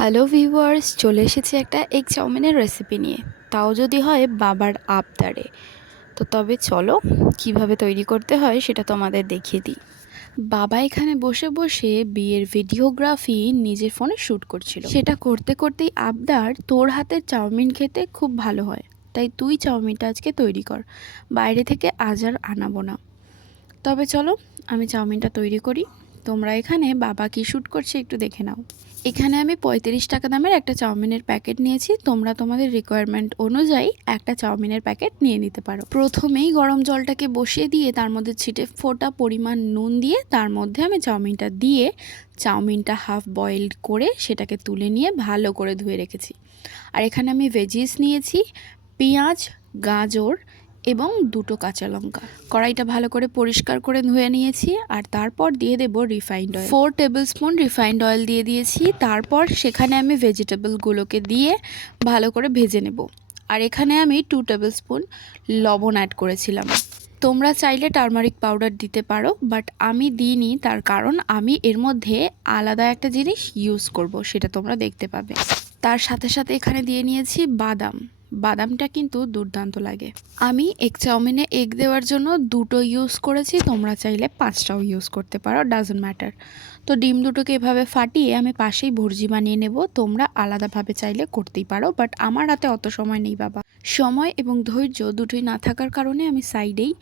Hello viewers, চলে এসেছি একটা এগ চাউমিনের রেসিপি নিয়ে, তাও যদি হয় বাবার আবদারে। তো তবে চলো কিভাবে তৈরি করতে হয় সেটা তোমাদের দেখিয়ে দিই। বাবা এখানে বসে বসে বিয়ের ভিডিওগ্রাফি নিজের ফোনে শ্যুট করছিল। সেটা করতে করতেই আবদার, তোর হাতের চাউমিন খেতে খুব ভালো হয়, তাই তুই চাউমিনটা আজকে তৈরি কর, বাইরে থেকে আজ আর আনাবো না। তবে চলো আমি চাউমিনটা তৈরি করি। তোমরা এখানে বাবা কি শ্যুট করছে একটু দেখে নাও। এখানে আমি 35 টাকা দামের একটা চাউমিনের প্যাকেট নিয়েছি। তোমরা তোমাদের রিকোয়ারমেন্ট অনুযায়ী একটা চাউমিনের প্যাকেট নিয়ে নিতে পারো। প্রথমেই গরম জলটাকে বসিয়ে দিয়ে তার মধ্যে ছিটে ফোটা পরিমাণ নুন দিয়ে তার মধ্যে আমি চাউমিনটা দিয়ে চাউমিনটা হাফ বয়েলড করে সেটাকে তুলে নিয়ে ভালো করে ধুয়ে রেখেছি। আর এখানে আমি ভেজিস নিয়েছি, পেঁয়াজ, গাজর এবং 2টো কাঁচা লঙ্কা। কড়াইটা ভালো করে পরিষ্কার করে ধুয়ে নিয়েছি। আর তারপর দিয়ে দেব refined oil. 4 tablespoon refined oil দিয়ে দিয়েছি। তারপর সেখানে আমি ভেজিটেবলগুলোকে দিয়ে ভালো করে ভেজে নেব। আর এখানে আমি 2 টেবিল স্পুন লবণ অ্যাড করেছিলাম। তোমরা চাইলে টারমারিক পাউডার দিতে পারো, বাট আমি দিইনি, তার কারণ আমি এর মধ্যে আলাদা একটা জিনিস ইউজ করব, সেটা তোমরা দেখতে পাবে। তার সাথে সাথে এখানে দিয়ে নিয়েছি বাদামটা কিন্তু দুর্দান্ত লাগে। আমি এগ চাউমিনে এগ দেওয়ার জন্য 2টো ইউজ করেছি, তোমরা চাইলে 5টাও ইউজ করতে পারো, ডাজন্ট ম্যাটার। তো ডিম দুটোকে এভাবে ফাটিয়ে আমি পাশেই ভুর্জি বানিয়ে নেব। তোমরা আলাদাভাবে চাইলে করতেই পারো, বাট আমার হাতে অত সময় নেই বাবা। সময় এবং ধৈর্য দুটোই না থাকার কারণে আমি সাইডেই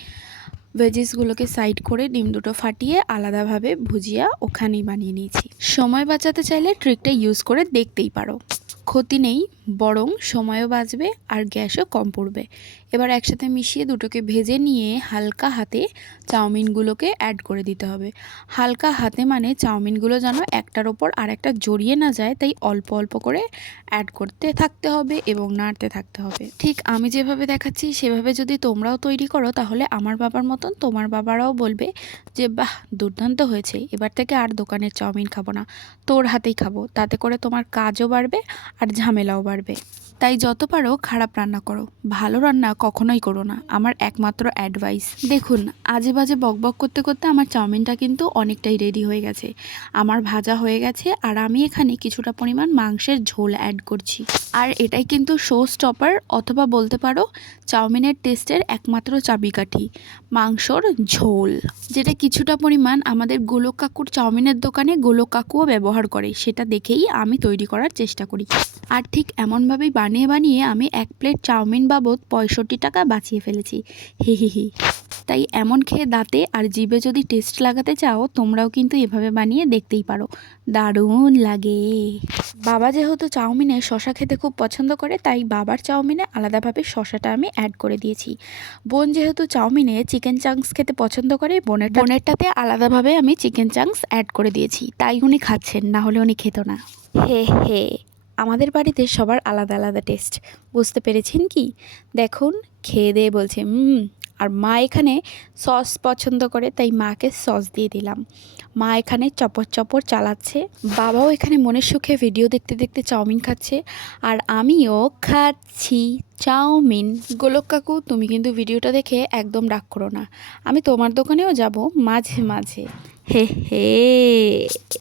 ভেজিসগুলোকে সাইড করে ডিম দুটো ফাটিয়ে আলাদাভাবে ভুজিয়া ওখানেই বানিয়ে নিয়েছি। সময় বাঁচাতে চাইলে ট্রিকটা ইউজ করে দেখতেই পারো, ক্ষতি নেই, বরং সময়ও বাঁচবে আর গ্যাসও কম পড়বে। এবার একসাথে মিশিয়ে দুটোকে ভেজে নিয়ে হালকা হাতে চাউমিনগুলোকে অ্যাড করে দিতে হবে। হালকা হাতে মানে চাউমিনগুলো যেন একটার ওপর আর একটা জড়িয়ে না যায়, তাই অল্প অল্প করে অ্যাড করতে থাকতে হবে এবং নাড়তে থাকতে হবে। ঠিক আমি যেভাবে দেখাচ্ছি সেভাবে যদি তোমরাও তৈরি করো, তাহলে আমার বাবার মতন তোমার বাবারাও বলবে যে বাহ, দুর্দান্ত হয়েছে, এবার থেকে আর দোকানের চাউমিন খাবো না, তোর হাতেই খাবো। তাতে করে তোমার কাজও বাড়বে আর ঝামেলাও বাড়বে। তাই যত পারো খারাপ রান্না করো, ভালো রান্না কখনোই করো না, আমার একমাত্র অ্যাডভাইস। দেখুন, আজে বাজে বকবক করতে করতে আমার চাউমিনটা কিন্তু অনেকটাই রেডি হয়ে গেছে। আমার ভাজা হয়ে গেছে আর আমি এখানে কিছুটা পরিমাণ মাংসের ঝোল অ্যাড করছি। আর এটাই কিন্তু শো স্টপার, অথবা বলতে পারো চাউমিনের টেস্টের একমাত্র চাবিকাঠি, মাংসর ঝোল, যেটা কিছুটা পরিমাণ আমাদের গোলক কাকুর চাউমিনের দোকানে গোলক কাকুও ব্যবহার করে, সেটা দেখেই আমি তৈরি করার চেষ্টা করি। আর ঠিক এমনভাবেই বানিয়ে বানিয়ে আমি 1 প্লেট চাউমিন বাবদ 65 টাকা বাঁচিয়ে ফেলেছি। হি হি হি। তাই এমন খেয়ে দাঁতে আর জিভে যদি টেস্ট লাগাতে চাও, তোমরাও কিন্তু এভাবে বানিয়ে দেখতেই পারো, দারুণ লাগে। বাবা যেহেতু চাউমিনে শশা খেতে খুব পছন্দ করে, তাই বাবার চাউমিনে আলাদাভাবে শশাটা আমি অ্যাড করে দিয়েছি। বোন যেহেতু চাউমিনে চিকেন চাংস খেতে পছন্দ করে, বোনেরটাতে আলাদাভাবে আমি চিকেন চাংস অ্যাড করে দিয়েছি, তাই উনি খাচ্ছেন, না হলে উনি খেত না। হে হে, আমাদের বাড়িতে সবার আলাদা আলাদা টেস্ট, বুঝতে পেরেছেন কি? দেখুন, খেয়ে দিয়ে বলছে আর মা এখানে সস পছন্দ করে, তাই মাকে সস দিয়ে দিলাম। মা এখানে চপর চপর চালাচ্ছে, বাবাও এখানে মনের সুখে ভিডিও দেখতে দেখতে চাউমিন খাচ্ছে, আর আমিও খাচ্ছি চাউমিন। গোলক কাকু, তুমি কিন্তু ভিডিওটা দেখে একদম রাগ করো না, আমি তোমার দোকানেও যাব মাঝে মাঝে। হে হে।